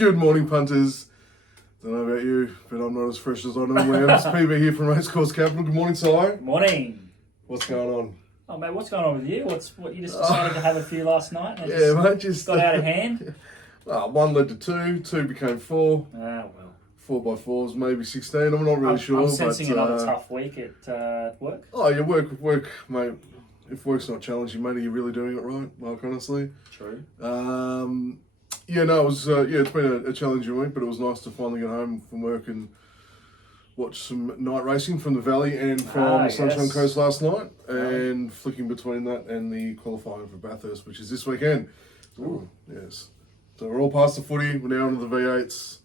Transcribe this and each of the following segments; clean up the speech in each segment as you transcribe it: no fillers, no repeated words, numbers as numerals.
Good morning, punters. Don't know about you, but I'm not as fresh as I normally am. It's PB here from Racecourse Capital. Good morning, Si. Morning. What's going on? Oh mate, what's going on with you? What you just decided to have a few last night? And Yeah, mate, just got out of hand. One led to two became four. Ah well. 4x4s, maybe 16. I'm not really sure. I'm sensing but, another tough week at work. Oh, yeah, work, mate. If work's not challenging, mate, are you really doing it right? Like, honestly. True. Yeah, no, it was. It's been a challenging week, but it was nice to finally get home from work and watch some night racing from the Valley and from the Sunshine yes. Coast last night, and flicking between that and the qualifying for Bathurst, which is this weekend. Ooh, yes. So we're all past the footy. We're now onto the V8s,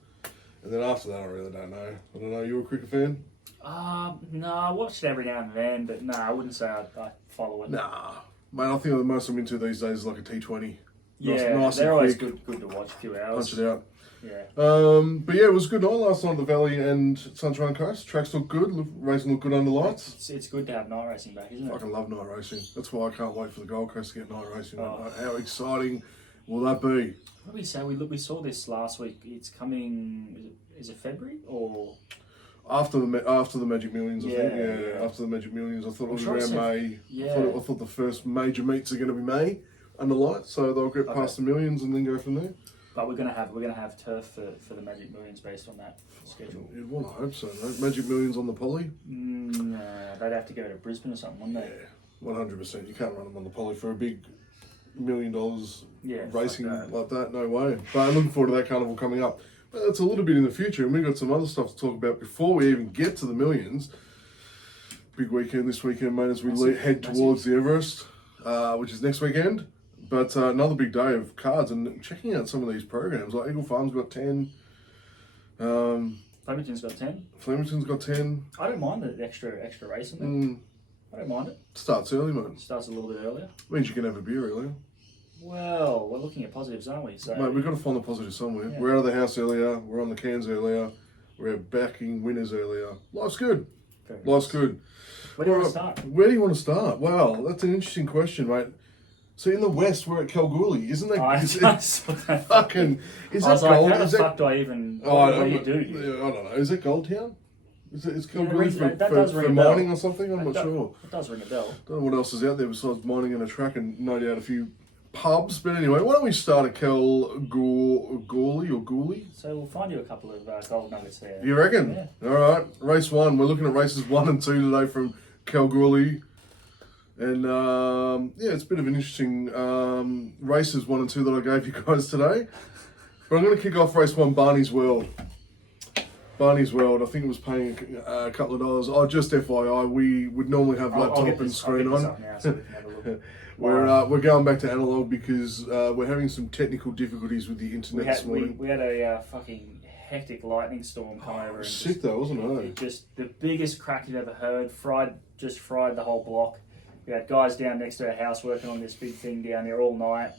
and then after that, I really don't know. I don't know. You a cricket fan? No, I watch it every now and then, but no, I wouldn't say I follow it. Nah, mate. I think the most I'm into these days is like a T20. Yeah, nice they're and always quick. good to watch. A few hours. Punch it out. Yeah. But yeah, it was a good night last night at the Valley and Sunshine Coast. Tracks look good, racing look good under lights. It's good to have night racing back, isn't it? I fucking love night racing. That's why I can't wait for the Gold Coast to get night racing. Oh. How exciting will that be? What did we say? We saw this last week. It's coming. Is it February or? After the Magic Millions, I think. Yeah. Yeah, after the Magic Millions. I thought it was sure around May. Yeah. I thought the first major meets are going to be May under lights, so they'll get past the Millions and then go from there. But we're gonna have turf for the Magic Millions based on that schedule. You'd want to hope so, mate. Magic Millions on the poly? No, they'd have to go to Brisbane or something, wouldn't they? Yeah, 100%. You can't run them on the poly for a big $1 million racing like that. No way. But I'm looking forward to that carnival coming up. But that's a little bit in the future, and we've got some other stuff to talk about before we even get to the Millions. Big weekend this weekend, mate, as we head towards the Everest, which is next weekend. But another big day of cards, and checking out some of these programs. Like Eagle Farm's got 10. Flemington's got 10. Flemington's got 10. I don't mind the extra racing. I don't mind it. Starts early, mate. Starts a little bit earlier. Means you can have a beer earlier. Well, we're looking at positives, aren't we? So Mate, we've got to find the positive somewhere. Yeah. We're out of the house earlier. We're on the cans earlier. We're backing winners earlier. Life's good. Very Life's nice. good. Where do you want to start? Where do you want to start? Well, that's an interesting question, mate. So in the west, we're at Kalgoorlie, isn't that? I Is saw it that. fucking? Is I that was like, gold? how the Is that? fuck do I even? Oh, What do you do? I don't know. Is it Gold Town? Is Kalgoorlie that does for ring a bell. mining or something? I'm not sure. It does ring a bell. Don't know what else is out there besides mining and a track, and no doubt a few pubs. But anyway, why don't we start at Kalgoorlie or Gooley? So we'll find you a couple of gold nuggets there. You reckon? Yeah. All right. Race 1. We're looking at races 1 and 2 today from Kalgoorlie. And yeah, it's a bit of an interesting races 1 and 2 that I gave you guys today. But I'm going to kick off race 1, Barney's World. Barney's World, I think it was paying a couple of dollars. Oh, just FYI, we would normally have laptop and screen on. Now, so we can have a look. We're going back to analog because we're having some technical difficulties with the internet this morning. We had a fucking hectic lightning storm come over. And Sick though, wasn't it? it just the biggest crack you've ever heard. Fried the whole block. We had guys down next to our house working on this big thing down there all night,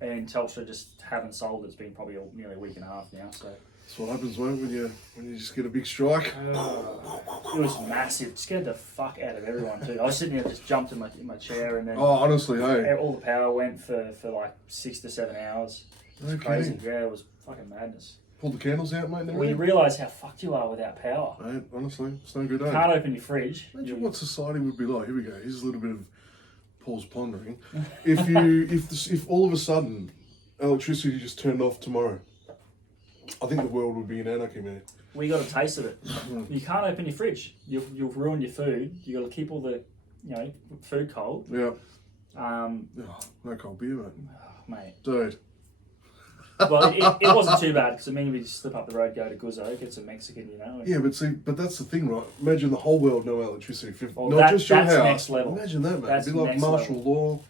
and Telstra just haven't sold it. It's been probably nearly a week and a half now. So That's what happens, mate, when you just get a big strike. it was massive. It scared the fuck out of everyone too. I was sitting there, just jumped in my chair, and then Oh, honestly, hey. all the power went for like 6 to 7 hours. It's Okay. crazy. Yeah, it was fucking madness. Pull the candles out, mate. When you realise how fucked you are without power, Mate, honestly, it's no good, eh? can't open your fridge. Imagine what society would be like. Here we go. Here's a little bit of Paul's pondering. If all of a sudden electricity just turned off tomorrow, I think the world would be in anarchy, man. We got a taste of it. You can't open your fridge. You'll ruin your food. You got to keep all the food cold. Yeah. Oh, Oh, no cold beer, mate. mate. Dude. Well, it wasn't too bad because we just slip up the road, go to Guzzo, get some Mexican, and Yeah, but that's the thing, right? Imagine the whole world no electricity. Well, Not just your that's house. next level. Imagine that, mate. That's It'd be like next martial level. law.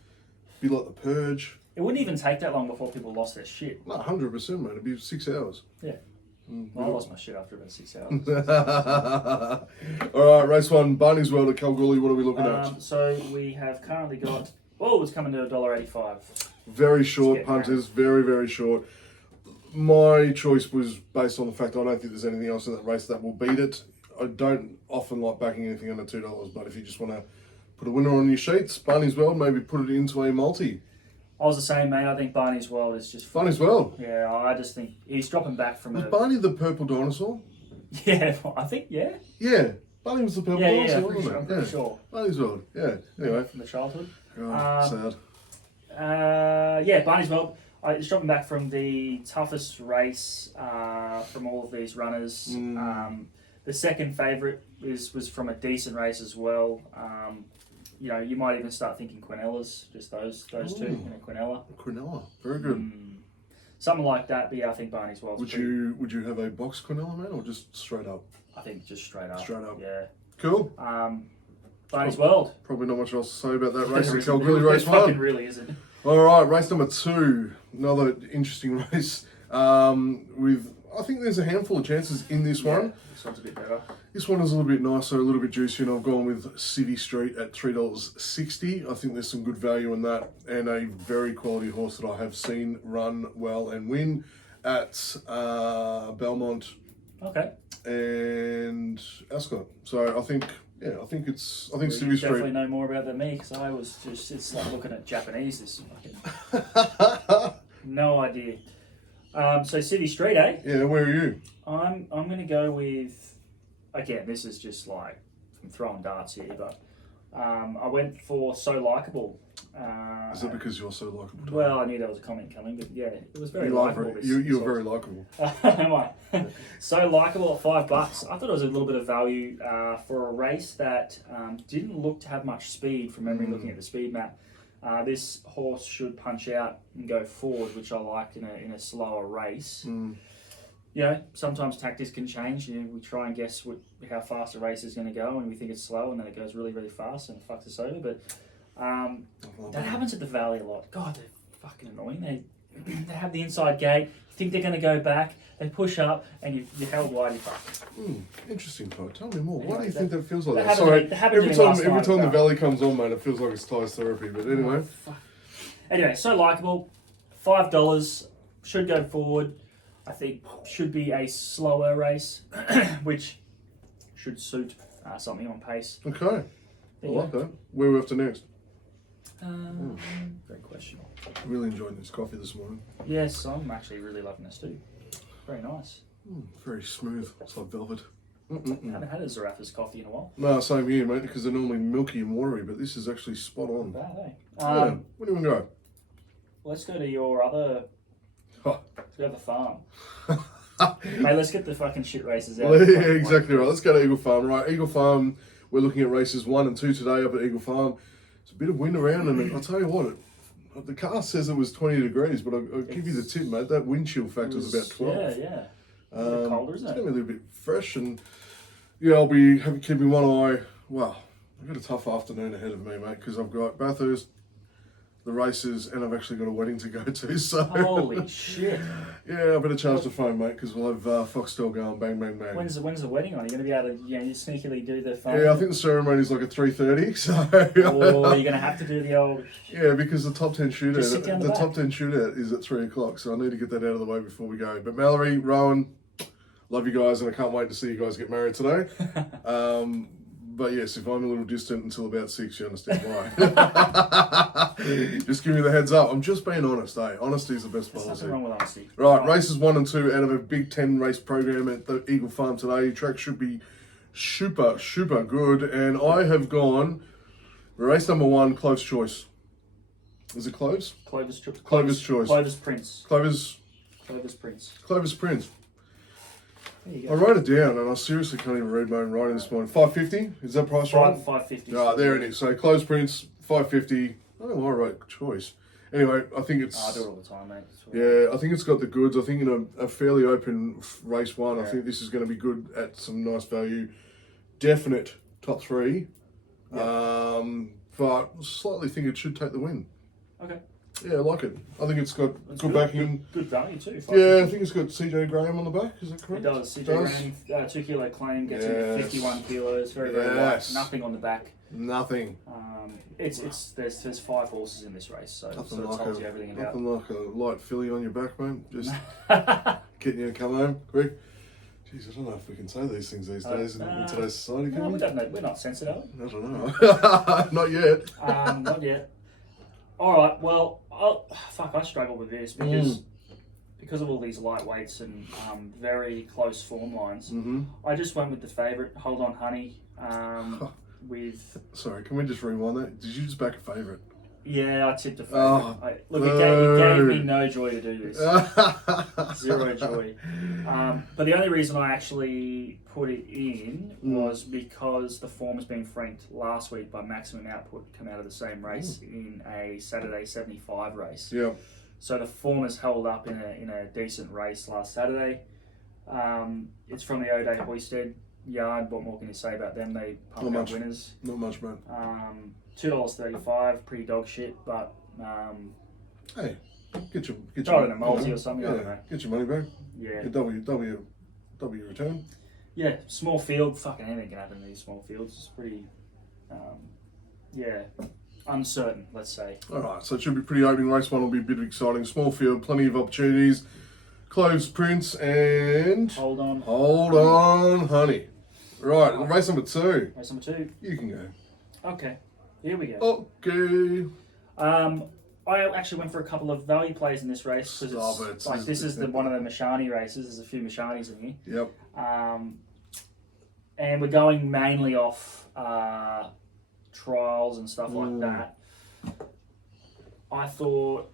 Be like the purge. It wouldn't even take that long before people lost their shit. No, 100%, mate. It'd be 6 hours. Yeah. Well, I lost my shit after about 6 hours. All right, race 1, Barney's World at Kalgoorlie. What are we looking at? So we have currently got. Oh, it's coming to $1.85. Very short Let's get punters, very, very short. My choice was based on the fact I don't think there's anything else in that race that will beat it. I don't often like backing anything under $2, but if you just want to put a winner on your sheets, Barney's World, maybe put it into a multi. I was the same, mate. I think Barney's World is just Barney's World. Yeah, I just think he's dropping back from Was Barney the purple dinosaur? Yeah, I think, yeah. Yeah, Barney was the purple dinosaur, wasn't it? I'm pretty sure. Barney's World, yeah. Anyway. From the childhood. Oh, sad. Yeah, Barney's World. It's dropping back from the toughest race from all of these runners. The second favourite was from a decent race as well. You might even start thinking Quinella's, just those two. Quinella. Quinella, very good. Something like that, but yeah, I think Barney's World. Would you have a box Quinella, man, or just straight up? I think just straight up. Straight up. Yeah. Cool. Barney's World. Probably not much else to say about that race until Kalgoorlie race one. Fucking really isn't. All right, race number 2. Another interesting race. I think there's a handful of chances in this one. This one's a bit better. This one is a little bit nicer, a little bit juicier, and I've gone with City Street at $3.60. I think there's some good value in that, and a very quality horse that I have seen run well and win at Belmont. Okay. And Ascot. So I think City You Street. definitely know more about that than me, because I was it's like looking at Japanese. This fucking no idea. So City Street, eh? Yeah, where are you? I'm gonna go with, again, this is just like I'm throwing darts here, but I went for So Likeable. Is that because you're so likeable? Well, I knew there was a comment coming, but yeah, it was very likeable. You're very likeable. Am I? So Likeable at $5. I thought it was a little bit of value for a race that didn't look to have much speed from memory looking at the speed map. This horse should punch out and go forward, which I like in a slower race. Sometimes tactics can change. We try and guess how fast a race is going to go, and we think it's slow, and then it goes really, really fast and it fucks us over. But that happens at the Valley a lot. God, they're fucking annoying. They have the inside gate. You think they're going to go back. They push up, and you're held wide. You're fucked. Interesting, Todd. Tell me more. Why do you think that feels like that? That Sorry, every time the night, Valley comes on, mate, it feels like it's Ty's therapy. But anyway. Anyway, So Likeable, $5, should go forward. I think should be a slower race, which should suit something on pace. Okay, I like that. Where are we off to next? Great question. Really enjoying this coffee this morning. Yes, I'm actually really loving this too. Very nice. Very smooth. It's like velvet. I haven't had a Zaraffa's coffee in a while. No, same here, mate, because they're normally milky and watery, but this is actually spot on. Bad, eh? Where do we go? Let's go to your other... Let's go to the farm. Mate, let's get the fucking shit races out. Yeah, exactly right. Let's go to Eagle Farm. Right, Eagle Farm, we're looking at races 1 and 2 today up at Eagle Farm. It's a bit of wind around, and I'll tell you what, the car says it was 20 degrees, but I'll give you the tip, mate. That wind chill factor is about 12. Yeah. A bit colder, isn't it? It's going to be a little bit fresh, and yeah, I'll be keeping one eye. Well, I've got a tough afternoon ahead of me, mate, because I've got Bathurst, the races, and I've actually got a wedding to go to. So holy shit! Yeah, I better charge the phone, mate, because we'll have Foxtel going bang, bang, bang. When's the wedding on? Are you going to be able to sneakily do the phone? Yeah, I think the ceremony's like at 3:30. So you're going to have to do the old. Yeah, because the top 10 shootout, Just sit down the top 10 shootout is at 3 o'clock, so I need to get that out of the way before we go. But Mallory, Rowan, love you guys, and I can't wait to see you guys get married today. But yes, if I'm a little distant until about 6, you understand why. Just give me the heads up. I'm just being honest, eh? Honesty is the best policy. There's nothing wrong with honesty. Right, races 1 and 2 out of a Big 10 race program at the Eagle Farm today. Track should be super, super good. And I have gone race number 1, Cloves Choice. Is it Cloves? Clovis Choice. Clovis Prince. Clovis Prince. Clovis Prince. I wrote it down, and I seriously can't even read my own writing this morning. $5.50? Is that price right? $5.50. Ah, there it is. So Cloves Prince, $5.50. I don't know why I wrote Choice. Anyway, I think it's... I do it all the time, mate. Yeah, I think it's got the goods. I think in a fairly open race 1, I think this is going to be good at some nice value. Definite top 3. Yep. But slightly think it should take the win. Okay. Yeah, I like it. I think it's got good backing. Good value too. Yeah, I think it's got CJ Graham on the back. Is that correct? It does. CJ Graham, 2 kilo claim, gets him at 51 kilos. Very, very light. Nothing on the back. Nothing. There's 5 horses in this race, so it tells you everything about. Nothing like a light filly on your back, mate. Just getting you to come home quick. Jeez, I don't know if we can say these things these days in today's society. No, we don't know. We're not censored, are we? I don't know. Not yet. Not yet. All right. Well, I struggle with this because of all these lightweights and very close form lines. I just went with the favourite, Hold On Honey. With sorry, can we just rewind that? Did you just back a favourite? Yeah, I tipped a favourite. It gave me no joy to do this. Zero joy. But the only reason I actually put it in was because the form has been franked last week by Maximum Output, come out of the same race in a Saturday 75 race. Yeah. So the form has held up in a decent race last Saturday. It's from the O'Day Hoisted yard. What more can you say about them? They pump out winners. Not much, mate. $2.35, pretty dog shit, but hey, get your throw it in a multi or something. I don't know. Get your money back. Yeah. Get W return. Yeah, small field. Fucking anything can happen in these small fields. It's pretty, uncertain. Let's say. All right, so it should be pretty open. Race one will be a bit exciting. Small field, plenty of opportunities. Cloves Prince and Hold On Honey. Right, race number 2. Race number 2. You can go. Okay, here we go. Okay. I actually went for a couple of value plays in this race because this is one of the Mashani races. There's a few Mashanis in here. Yep. And we're going mainly off trials and stuff like that. I thought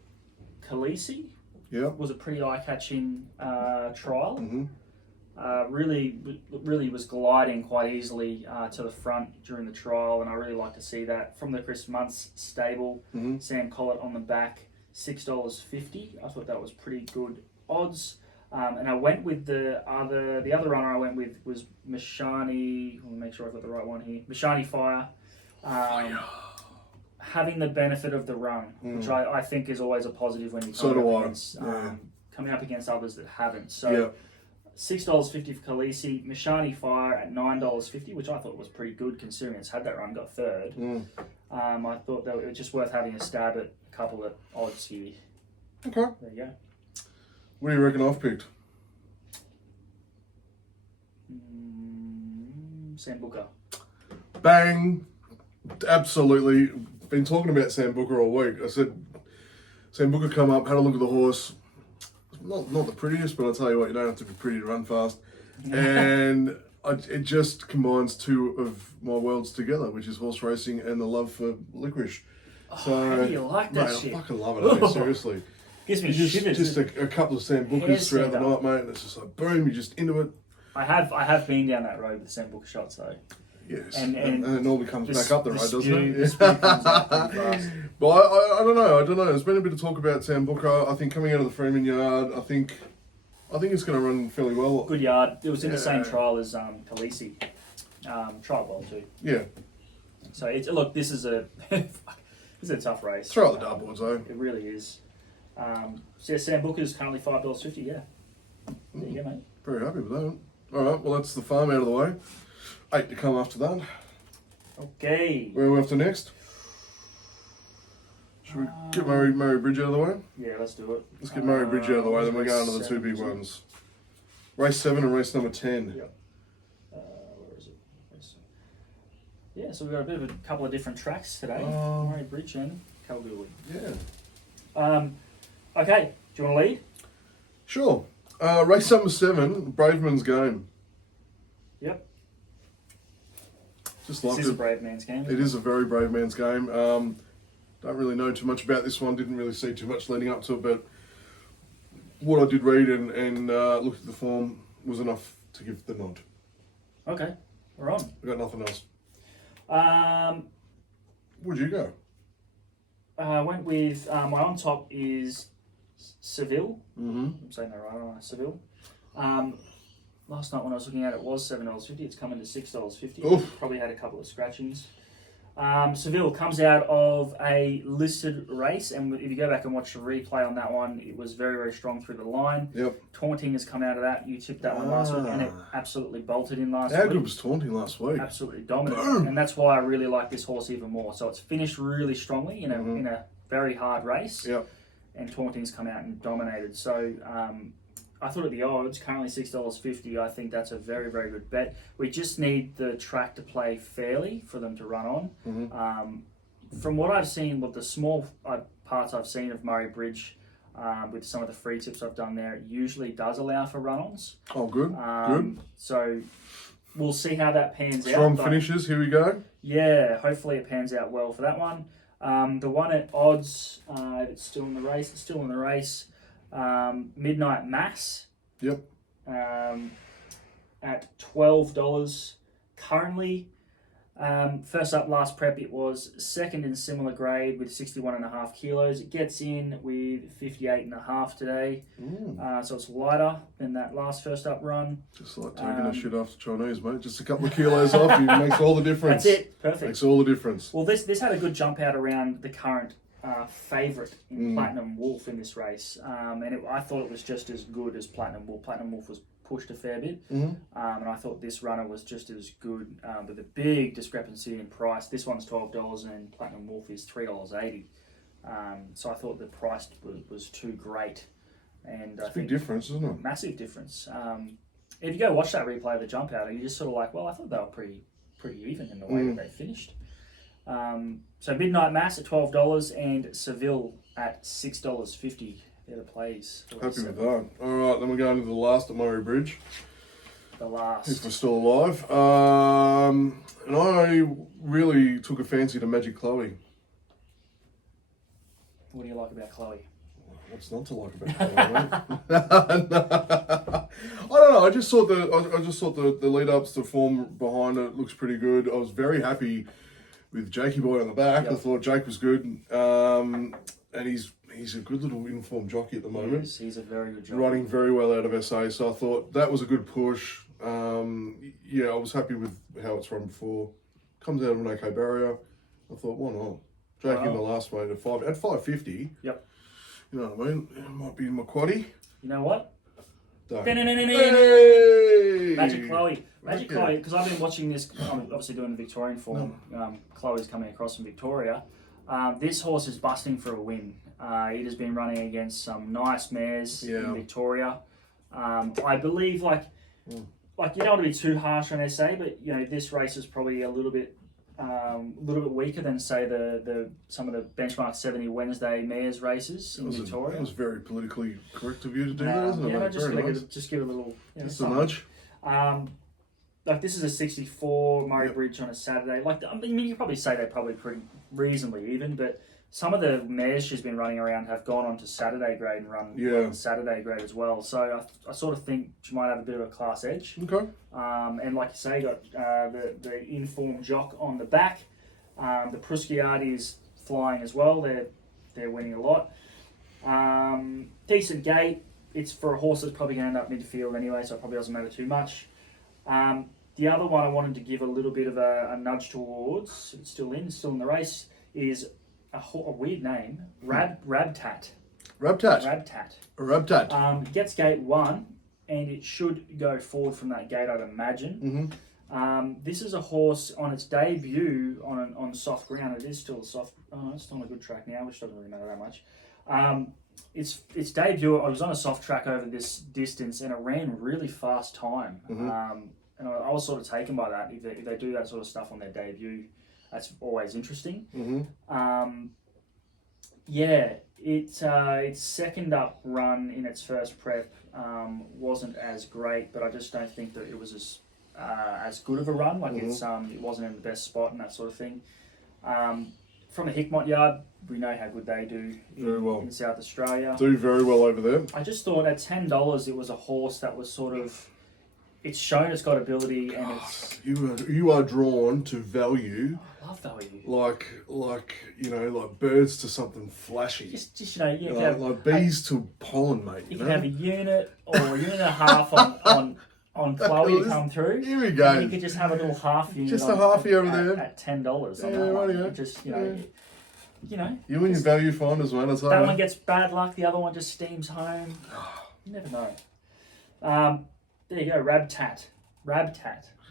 Khaleesi was a pretty eye-catching trial. Really was gliding quite easily to the front during the trial, and I really like to see that. From the Chris Muntz stable, Sam Collett on the back, $6.50. I thought that was pretty good odds. And I went with the other runner I went with was Mashani. Let me make sure I've got the right one here. Mashani Fire. Having the benefit of the run, which I think is always a positive when you're coming up against others that haven't. So $6.50 for Khaleesi, Mashani Fire at $9.50, which I thought was pretty good considering it's had that run, got third. I thought that it was just worth having a stab at a couple of odds here. Okay. There you go. What do you reckon I've picked? Sam Booker. Bang! Absolutely. Been talking about Sam Booker all week. I said, Sam Booker come up, had a look at the horse. Not the prettiest, but I'll tell you what, you don't have to be pretty to run fast. And it just combines two of my worlds together, which is horse racing and the love for licorice. How do you like that shit? I fucking love it, mate, seriously. Gives me shivers. Just a couple of Sam Bookers throughout the night, mate, and it's just like, boom, you're just into it. I have been down that road with Sam Booker shots, though. Yes, and it normally comes back up the road, doesn't it? The spew comes up pretty fast. But I don't know. There's been a bit of talk about Sam Booker. I think coming out of the Freeman yard, I think it's going to run fairly well. Good yard. It was in the same trial as Khaleesi. Trial well too. Yeah. So this is a tough race. Throw out the dartboards though. It really is. So Sam Booker is currently $5.50. Yeah. There you go, mate. Very happy with that. All right. Well, that's the farm out of the way. 8 to come after that. Okay. Where are we off to next? Should we get Murray Bridge out of the way? Yeah, let's do it. Let's get Murray Bridge out of the way, then we're going to the two big ones. Race 7 and race number 10. Yep. Where is it? Yeah, so we've got a bit of a couple of different tracks today. Murray Bridge and Kalgoorlie. Yeah. Okay, do you want to lead? Sure. Race number 7, Braveman's Game. Yep. This is a brave man's game. It is a very brave man's game. Don't really know too much about this one. Didn't really see too much leading up to it, but what I did read and looked at the form was enough to give the nod. Okay, we're on. I got nothing else. Where'd you go? I went with my on top is Seville. Mm-hmm. I'm saying that right, aren't I? Seville. Last night when I was looking at it was $7.50. It's coming to $6.50. Oof. Probably had a couple of scratchings. Seville comes out of a listed race, and if you go back and watch the replay on that one, it was very, very strong through the line. Yep. Taunting has come out of that. You tipped that one last week, and it absolutely bolted in last week. How good was Taunting last week? Absolutely dominant, and that's why I really like this horse even more. So it's finished really strongly in a very hard race. Yep. And Taunting's come out and dominated. So I thought at the odds, currently $6.50, I think that's a very, very good bet. We just need the track to play fairly for them to run on. Mm-hmm. From what I've seen, with the small, I parts I've seen of Murray Bridge, with some of the free tips I've done there, it usually does allow for run-ons. Oh, good. Good. So we'll see how that pans out. Strong finishes. Here we go. Yeah, hopefully it pans out well for that one. The one at odds, if it's still in the race, it's still in the race. Midnight Mass. Yep. At $12 currently. First up, last prep, it was second in similar grade with 61.5 kilos. It gets in with 58.5 today. So it's lighter than that last first up run. Just like taking a shit after Chinese, mate. Just a couple of kilos off, it makes all the difference. That's it. Perfect. Makes all the difference. Well, this had a good jump out around the current favourite in Platinum Wolf in this race. I thought it was just as good as Platinum Wolf. Platinum Wolf was pushed a fair bit, and I thought this runner was just as good, with a big discrepancy in price. This one's $12 and Platinum Wolf is $3.80. So I thought the price was too great, and it's a big difference, isn't it? Massive difference. If you go watch that replay of the jump out, you just sort of like, well, I thought they were pretty even in the way that they finished. So Midnight Mass at $12 and Seville at $6.50. They're the plays. Happy with that. All right, then we're going to the last at Murray Bridge. The last. If we're still alive. And I really took a fancy to Magic Chloe. What do you like about Chloe? What's not to like about Chloe, mate? I don't know. I just thought the lead ups, the form behind it looks pretty good. I was very happy with Jakey Boy on the back. Yep. I thought Jake was good. And he's a good little informed jockey at the moment. He's a very good jockey. Running very well out of SA, so I thought that was a good push. I was happy with how it's run before. Comes out of an okay barrier. I thought, why not? Jake in the last weight at 550. Yep. You know what I mean? It might be in my quaddie. You know what? Hey! Magic Chloe. Magic Chloe, because I've been watching this, I'm obviously doing the Victorian form. Chloe's coming across from Victoria. This horse is busting for a win. It has been running against some nice mares in Victoria. I believe, you don't want to be too harsh on SA, but this race is probably a little bit weaker than say some of the benchmark 70 Wednesday mares races in Victoria. It was very politically correct of you to do that, isn't it? Just give it a little, just a nudge. This is a 64 Murray Bridge on a Saturday. You probably say they're probably pretty reasonably even, but some of the mares she's been running around have gone on to Saturday grade and run Saturday grade as well. So I sort of think she might have a bit of a class edge. Okay. And like you say, got the informed jock on the back. The Prusciati is flying as well. They're winning a lot. Decent gate. It's for a horse that's probably going to end up midfield anyway, so it probably doesn't matter too much. The other one I wanted to give a little bit of a nudge towards, it's still in the race, is a weird name, Rabtat. Rabtat. Gets gate 1, and it should go forward from that gate, I'd imagine. This is a horse on its debut on soft ground. It is still soft. Oh, it's on a good track now, which doesn't really matter that much. Its debut, I was on a soft track over this distance, and it ran really fast time. And I was sort of taken by that. If they do that sort of stuff on their debut, that's always interesting. Its second up run in its first prep wasn't as great, but I just don't think that it was as good of a run. It wasn't in the best spot and that sort of thing. From the Hickmott yard, we know how good they do in South Australia. Do very well over there. I just thought at $10 it was a horse that was sort of, it's shown it's got ability, and it's you are drawn to value. I love value. Like birds to something flashy. Just like bees to pollen, mate. You can have a unit or a unit and a half on Chloe to come through. Here we go. You could just have a little half unit. Just a halfie over there at $10. Yeah, right. Just you and your value finders, man. That one gets bad luck. The other one just steams home. You never know. There you go, Rabtat. I'm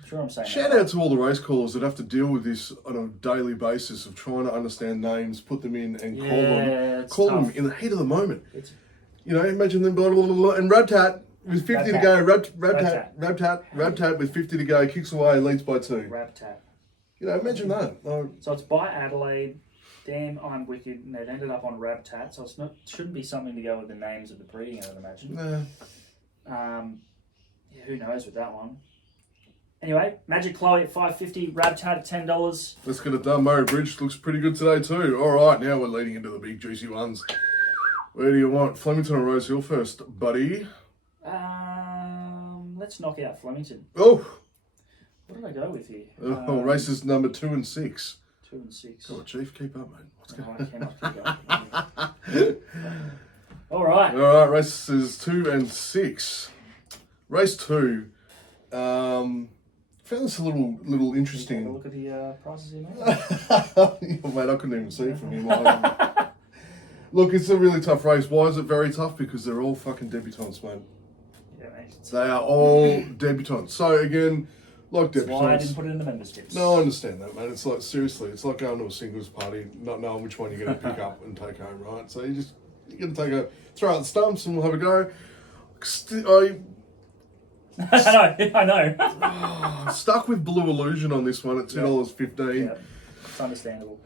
sure I'm saying Shout out to all the race callers that have to deal with this on a daily basis of trying to understand names, put them in, and call them in the heat of the moment. Imagine them blah, blah, blah, blah, and Rabtat with 50 to go. Rabtat with 50 to go, kicks away, leads by 2. Rabtat. Imagine that. So it's by Adelaide. Damn, I'm wicked. And they've ended up on Rabtat, so it's not shouldn't be something to go with the names of the breeding, I would imagine. Nah. Yeah, who knows with that one. Anyway, Magic Chloe at $5.50, Rabtat at $10. Let's get it done. Murray Bridge looks pretty good today too. All right, now we're leading into the big juicy ones. Where do you want Flemington or Rose Hill first, buddy? Let's knock out Flemington. Oh. What did I go with here? Races number 2 and 6. 2 and 6. Go on, Chief, keep up, mate. What's going on? I cannot keep up. All right. All right, races 2 and 6. Race 2. Found this a little interesting. Have a look at the prices here, mate. Mate, I couldn't even see it from here. Look, it's a really tough race. Why is it very tough? Because they're all fucking debutants, mate. Yeah, mate. They are all debutants. So again, like That's debutants. why I didn't put it in the memberships. No, I understand that, mate. It's like, seriously, it's like going to a singles party, not knowing which one you're going to pick up and take home, right? So you're going to throw out the stumps and we'll have a go. I know. Stuck with Blue Illusion on this one at $2.15. Yeah, it's understandable.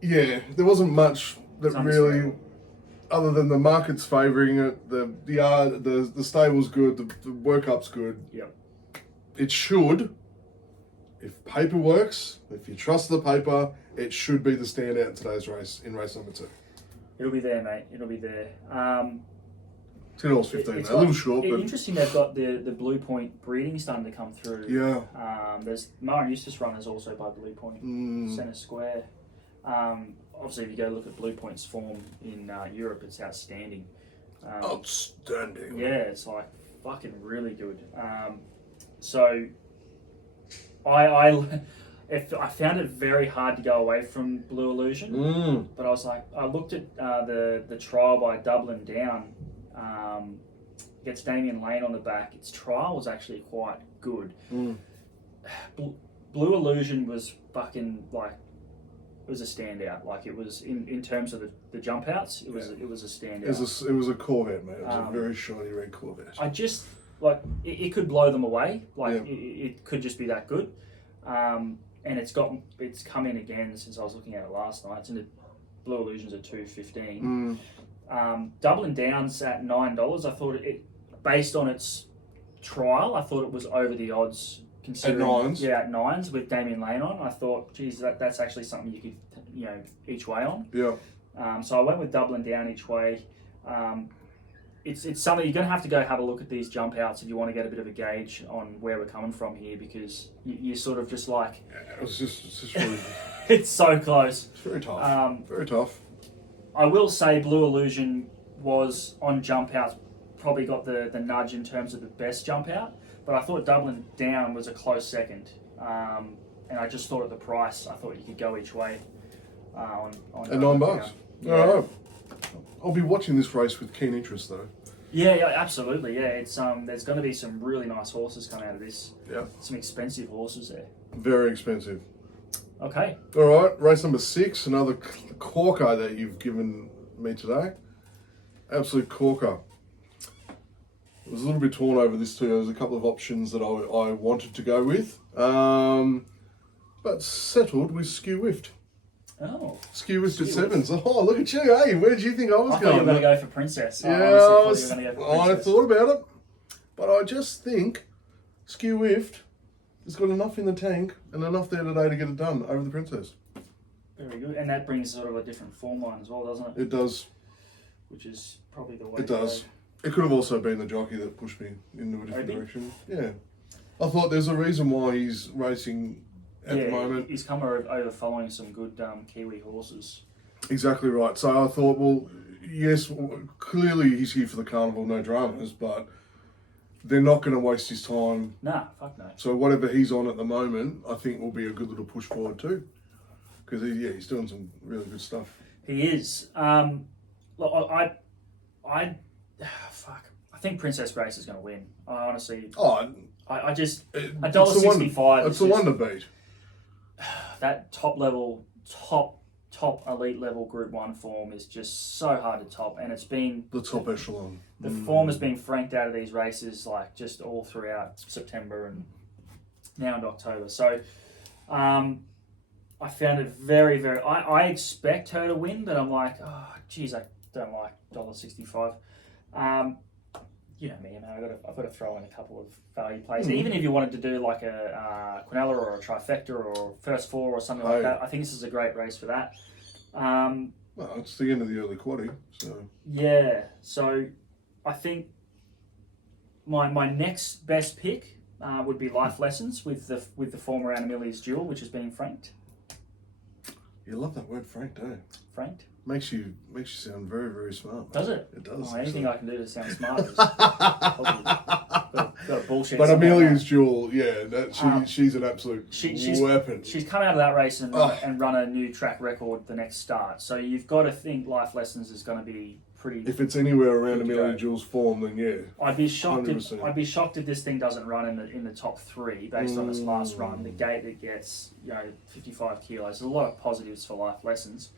Yeah, there wasn't much that really, other than the market's favouring it, the yard, the stable's good, the workup's good. Yep. It should, if paper works, if you trust the paper, it should be the standout in today's race, in race number 2. It'll be there, mate. It'll be there. $10.15, a little short, but interesting. They've got the Blue Point breeding starting to come through. Yeah. There's Mara Eustace runners also by Blue Point, Centre Square. Obviously, if you go look at Blue Point's form in Europe, it's outstanding. Outstanding. Yeah, it's like fucking really good. So I found it very hard to go away from Blue Illusion, but I was like, I looked at the trial by Dublin Down. Gets Damien Lane on the back. Its trial was actually quite good. Blue Illusion was fucking like, it was a standout. Like it was in terms of the jump outs, it was a standout. It was a Corvette, mate. It was a very shiny red Corvette. I just like it could blow them away. Like it could just be that good. And it's come in again since I was looking at it last night. It's in the Blue Illusions at $2.15. Dublin Downs at $9. I thought it, based on its trial, I thought it was over the odds. Considering, at 9s? Yeah, at 9s with Damien Lane on. I thought, geez, that's actually something you could, each way on. Yeah. So I went with Dublin Down each way. It's something you're going to have to go have a look at these jump outs if you want to get a bit of a gauge on where we're coming from here, because you're sort of just like... It's just really... It's so close. It's very tough. Very tough. I will say Blue Illusion was on jump outs, probably got the nudge in terms of the best jump out, but I thought Dublin Down was a close second. And I just thought at the price, I thought you could go each way on at $9. Yeah. All right. I'll be watching this race with keen interest, though. Yeah, absolutely. Yeah, it's there's going to be some really nice horses coming out of this. Yeah. Some expensive horses there. Very expensive. Okay. All right, race number 6, another corker that you've given me today. Absolute corker. I was a little bit torn over this too. There was a couple of options that I wanted to go with, but settled with Skew Wift. Oh. Skew Wift at 7s. Oh, look at you, hey, where did you think I was I going? thought you were going to go for Princess. Yeah, I thought about it, but I just think Skew Wift has got enough in the tank and enough there today to get it done over the Princess. Very good. And that brings sort of a different form line as well, doesn't it? It does. Which is probably the way it does. Go. It could have also been the jockey that pushed me into a different direction. Yeah. I thought there's a reason why he's racing at the moment. He's come over following some good Kiwi horses. Exactly right. So I thought, well, yes, clearly he's here for the carnival, no dramas, but they're not going to waste his time. Nah, fuck no. So whatever he's on at the moment, I think will be a good little push forward too. Because he's doing some really good stuff. He is. Look, fuck. I think Princess Grace is going to win. I honestly. I just $1.65. It's the one to beat. That top level, top elite level Group 1 form is just so hard to top, and it's been the top echelon. The form has been franked out of these races like just all throughout September and now into October. So, I I found it very, very. I expect her to win, but I'm like, oh, geez, I don't like $1.65. You know me, man. I've got to throw in a couple of value plays. Even if you wanted to do like a Quinella or a trifecta or first four or something like that, I think this is a great race for that. Well, it's the end of the early quaddie, so yeah. So I think my next best pick would be Life Lessons with the former Anna Millie's Duel, which is being franked. You love that word, franked, eh? Franked. Makes you sound very, very smart. Does it? It does. Oh, anything I can do to sound smart is got a bullshit. But Amelia's Duel, she's an absolute weapon. She's come out of that race and run a new track record the next start. So you've got to think Life Lessons is going to be pretty. If it's anywhere around Amelia Duel's form, then yeah. I'd be shocked. I'd be shocked if this thing doesn't run in the top three based on its last run. The gate that gets 55 kilos. There's a lot of positives for Life Lessons.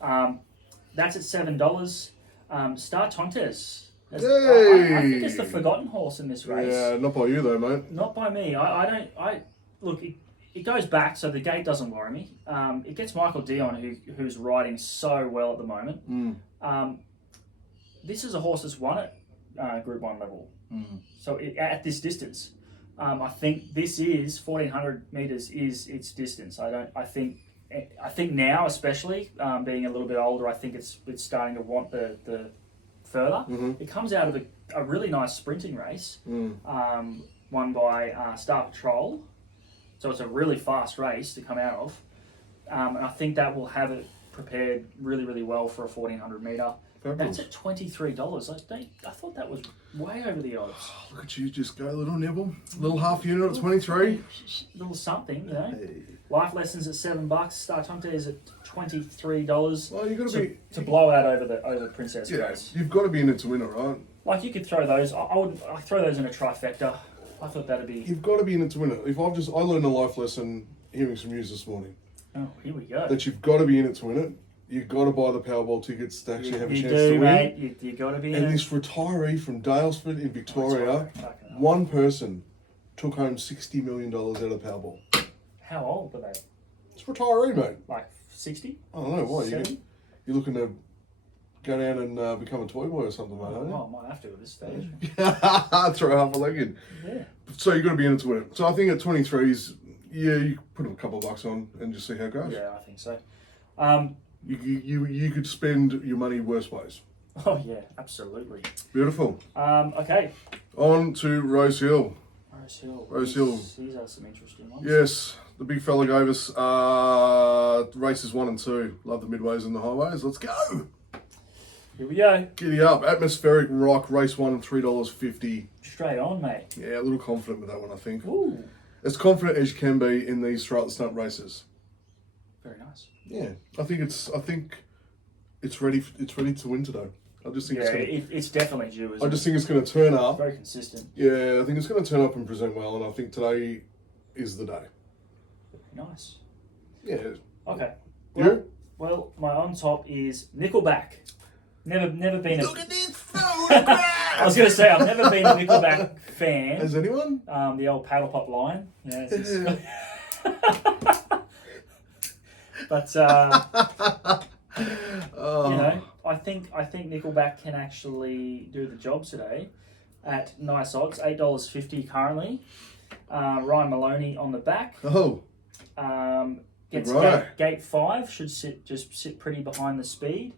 That's at $7. Star Tontes. I think it's the forgotten horse in this race. Yeah, not by you though, mate. Not by me. I look. It goes back, so the gate doesn't worry me. It gets Michael Dion, who's riding so well at the moment. This is a horse that's won at Group 1 level. So at this distance, I think this is 1400 meters is its distance. I think now, especially being a little bit older, I think it's starting to want the further. It comes out of a really nice sprinting race, won by Star Patrol. So it's a really fast race to come out of, and I think that will have it prepared really, really well for a 1400 meter. That's at $23. I thought that was way over the odds. Oh, look at you, just go little nibble, little half unit at 23. Little something, Hey. Life Lessons at $7. Star Tonte is at $23. Well, you got to blow out over Princess Grace. You've got to be in it to win it, right? Like you could throw those. I throw those in a trifecta. I thought that'd be. You've got to be in it to win it. I learned a life lesson hearing some news this morning. Oh, here we go. That you've got to be in it to win it. You've got to buy the Powerball tickets to actually have a chance to win. Mate. You got to be in it. And this retiree from Dalesford in Victoria, one person took home $60 million out of the Powerball. How old are they? It's retiree, mate. Like 60? I don't know. Why? You're looking to go down and become a toy boy or something, mate, aren't you? I might have to at this stage. Throw half a leg in. Yeah. So you've got to be in it to win it. So I think at 23s, you put a couple of bucks on and just see how it goes. Yeah, I think so. You could spend your money worse ways. Oh yeah, absolutely. Beautiful. Okay. On to Rose Hill. Rose Hill. These are some interesting ones. Yes, the big fella gave us races 1 and 2. Love the midways and the highways. Let's go. Here we go. Giddy up. Atmospheric Rock, race 1, $3.50. Straight on, mate. Yeah, a little confident with that one, I think. Ooh. As confident as you can be in these throughout the stunt races. Very nice. Yeah, I think it's ready to win today. I just think it's definitely due. I just think it's going to turn up. Very consistent. Yeah, I think it's going to turn up and present well, and I think today is the day. Very nice. Yeah. Okay. Well, well, my on top is Nickelback. Never been Look at this photograph! I was going to say I've never been a Nickelback fan. Has anyone? The old paddle pop line. Yeah. But I think Nickelback can actually do the job today at nice odds. $8.50 currently. Ryan Maloney on the back. Oh. Gets gate 5, should sit pretty behind the speed.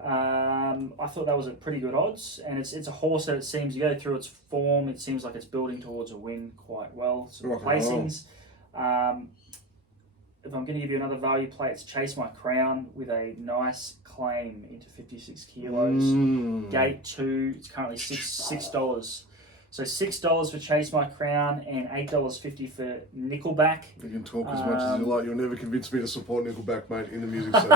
I thought that was a pretty good odds, and it's a horse that it seems to go through its form. It seems like it's building towards a win quite well. Some placings. If I'm going to give you another value play, it's Chase My Crown with a nice claim into 56 kilos. Gate 2, it's currently $6. So $6 for Chase My Crown and $8.50 for Nickelback. You can talk as much as you like. You'll never convince me to support Nickelback, mate, in the music scene.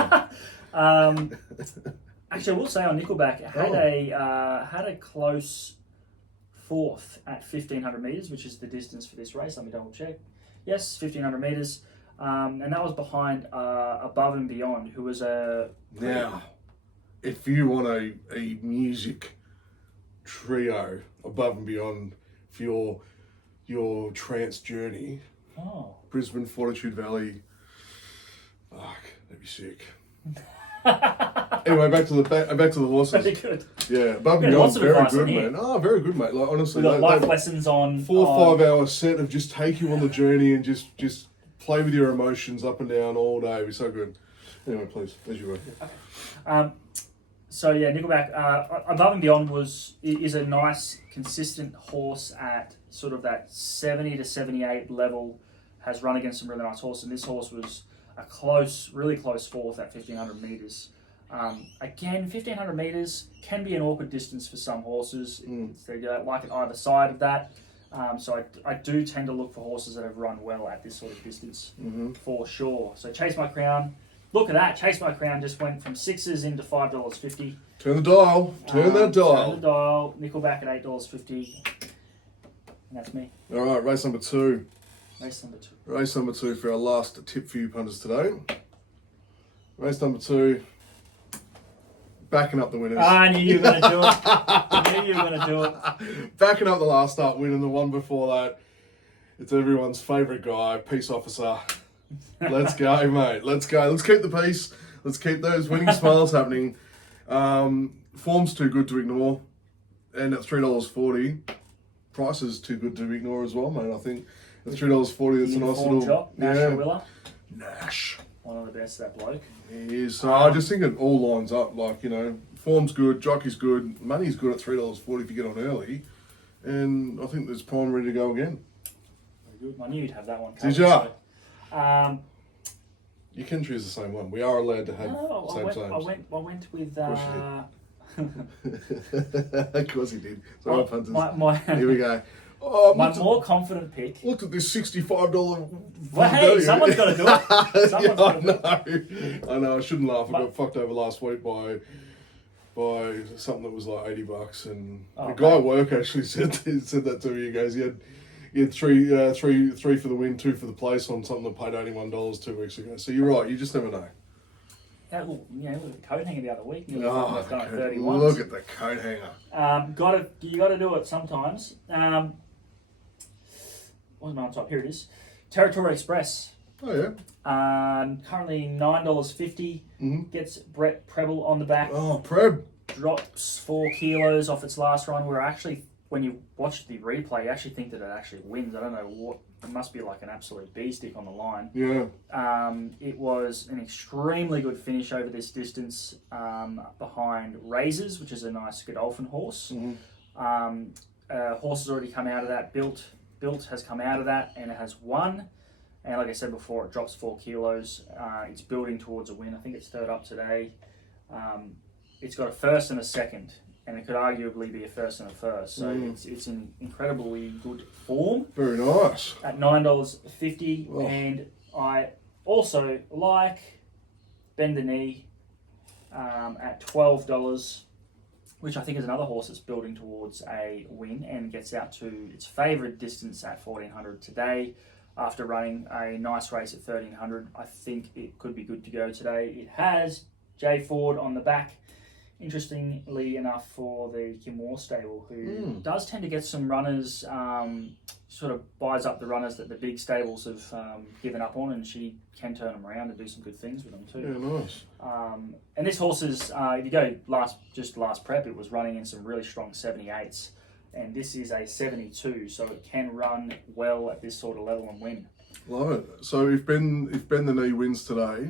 Actually, I will say on Nickelback, had a close 4th at 1,500 meters, which is the distance for this race. Let me double check. Yes, 1,500 meters. And that was behind Above and Beyond, who was a... Now, if you want a music trio Above and Beyond for your trance journey, Brisbane, Fortitude Valley, Fuck, that'd be sick. Anyway, back to the horses. Very good. Yeah, above and Yeah, beyond, lots of very advice good, on here. man. Oh, very good, mate. Like honestly, We've got life they- lessons on 4 or 5 hour set of just take you on the journey and just play with your emotions up and down all day. It'd be so good. Anyway, please, as you were. So yeah, Nickelback. Above and Beyond is a nice, consistent horse at sort of that 70 to 78 level. Has run against some really nice horses, and this horse was a really close fourth at 1,500 meters. Again, 1,500 meters can be an awkward distance for some horses. They like it either side of that. So I do tend to look for horses that have run well at this sort of distance for sure. So Chase My Crown. Look at that. Chase My Crown just went from $6 into $5.50. Turn the dial. Turn that dial. Turn the dial. Nickelback at $8.50. And that's me. All right, race number 2. Race number 2. Race number 2 for our last tip for you punters today. Race number 2. Backing up the winners. I knew you were going to do it. I knew you were going to do it. Backing up the last start win and the one before that. It's everyone's favourite guy, Peace Officer. Let's go, mate. Let's go. Let's keep the peace. Let's keep those winning smiles happening. Form's too good to ignore. And at $3.40, price is too good to ignore as well, mate. I think at $3.40, that's a nice little... Jock, Nash Willer. Nash. One of the best, that bloke. He is. So I just think it all lines up. Like, you know, form's good, jockey's good, money's good at $3.40 if you get on early. And I think there's prime ready to go again. Very good. I knew you'd have that one. Did you? So, you can choose the same one. We are allowed to have same. I went with. Of course he did. So my here we go. Oh, my more confident pick. Looked at this $65. Well, hey, someone's got to do it. Someone's got to do it. I know. I shouldn't laugh. I got fucked over last week by something that was like $80, and the guy at work actually said that to me. He goes, he had three for the win, 2 for the place on something that paid $81 2 weeks ago. So you're right. You just never know. Yeah, look at the coat hanger the other week. Look at the coat hanger. You got to do it sometimes. What's my on top? Here it is. Territory Express. Oh yeah. Currently $9.50. Gets Brett Preble on the back. Oh, Preb. Drops 4 kilos off its last run. We're actually, when you watch the replay, you actually think that it actually wins. I don't know what. It must be like an absolute bee stick on the line. Yeah. It was an extremely good finish over this distance behind Razors, which is a nice Godolphin horse. Horse has already come out of that. Built has come out of that, and it has won. And like I said before, it drops 4 kilos. It's building towards a win. I think it's third up today. It's got a first and a second, and it could arguably be a first and a first. So it's in incredibly good form. Very nice. At $9.50, and I also like Bend the Knee at $12, which I think is another horse that's building towards a win and gets out to its favourite distance at 1,400 today. After running a nice race at 1,300, I think it could be good to go today. It has Jay Ford on the back. Interestingly enough, for the Kim Moore stable, who does tend to get some runners, sort of buys up the runners that the big stables have given up on, and she can turn them around and do some good things with them too. Yeah, nice. And this horse is, if you go last prep, it was running in some really strong 78s, and this is a 72, so it can run well at this sort of level and win. Love it. So if Ben the Knee wins today,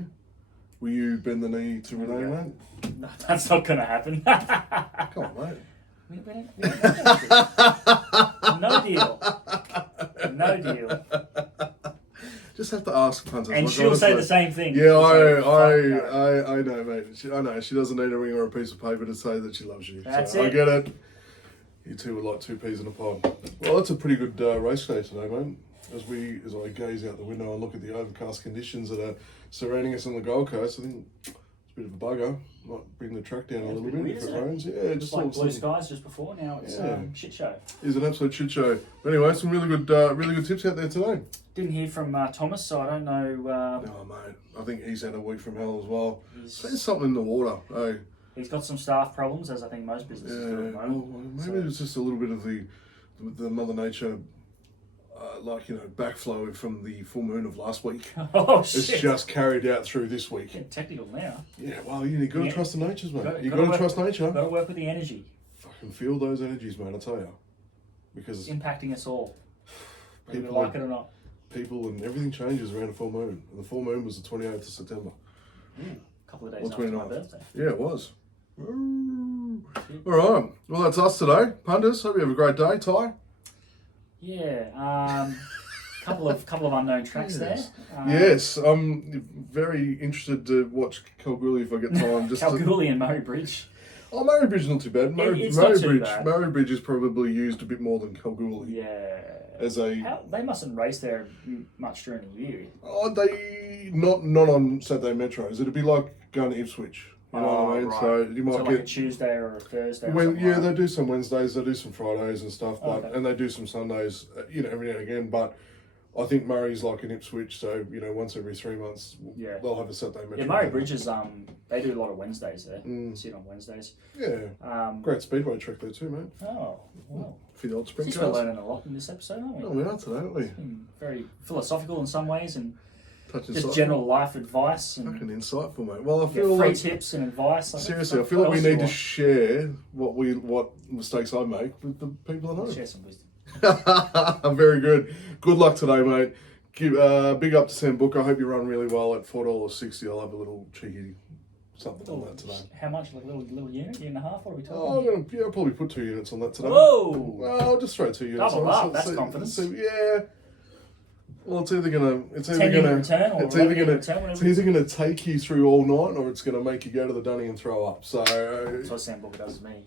will you bend the knee to Renee, mate? No, that's not going to happen. Come on, mate. We don't no deal. No deal. Just have to ask punters. And she'll say the same thing. Yeah, I know, mate. I know. She doesn't need a ring or a piece of paper to say that she loves you. That's so it. I get it. You two were like 2 peas in a pod. Well, that's a pretty good race day today, mate. As I gaze out the window and look at the overcast conditions that are surrounding us on the Gold Coast, I think it's a bit of a bugger. Might bring the track down a little bit if it rains. Yeah, just like blue skies just before. Now it's shit show. It's an absolute shit show. But anyway, some really good tips out there today. Didn't hear from Thomas, so I don't know. No, mate. I think he's had a week from hell as well. There's something in the water. Hey. He's got some staff problems, as I think most businesses do at the moment. Well, maybe it's just a little bit of the Mother Nature backflow from the full moon of last week. Oh, It's shit. just carried out through this week. Getting technical now. Yeah, well, you got to trust the natures, mate. You Gotta got to work- trust nature. Got to work with the energy. Fucking feel those energies, mate. I tell you, because It's impacting us all. Whether we People like it or not. people and everything changes around a full moon. And the full moon was the 28th of September. A couple of days Or after my 29th. birthday. Yeah, it was. All right. Well, that's us today, punters. Hope you have a great day, Ty. Yeah. Couple of unknown tracks Yes. there. Yes, I'm very interested to watch Kalgoorlie if I get time. Kalgoorlie and Murray Bridge. Oh, Murray Bridge is not too bad. It's not too Bridge, bad. Murray Bridge is probably used a bit more than Kalgoorlie. Yeah. As a They mustn't race there much during the year. they not on Saturday metros. It'd be like going to Ipswich. You know what I mean? right. So you might So get like a Tuesday or a Thursday. Or when something yeah, like they do some Wednesdays, they do some Fridays and stuff, but Okay. and they do some Sundays, every now and again. But I think Murray's like in Ipswich, so once every 3 months, Yeah. they'll have a Saturday metro. Yeah, Murray Bridge is they do a lot of Wednesdays there. Mm. See it on Wednesdays. Yeah, great speedway track there too, mate. Oh, well. For the old sprint We're cars. learning a lot in this episode, aren't we? Oh, we are today, aren't we? Very philosophical in some ways and Touching just general life advice and Fucking insightful, mate. Well, I free feel like tips and advice. seriously, I feel like we need to share what mistakes I make with the people I know. share some wisdom. Very good. Good luck today, mate. Big up to Sam Booker. I hope you run really well at $4.60. I'll have a little cheeky something on that today. How much? Like a little unit and a half? What are we talking? I'll probably put 2 units on that today. Whoa! Well, I'll just throw 2 units Double on. up, that's confidence. Yeah. Well, it's either 10 unit return or it's either 11 unit gonna return, whatever it's it is. either gonna take you through all night, or it's gonna make you go to the dunny and throw up. So That's what Sam Booker does to me.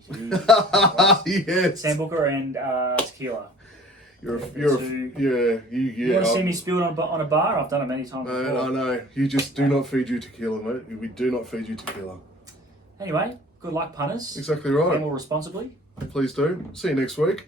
yes, Sam Booker and tequila. you You want to see me spilled on a bar? I've done it many times Mate, before. I know. You just do not feed you tequila, mate. We do not feed you tequila. Anyway, good luck, punters. Exactly right. Gamble responsibly. Please do. See you next week.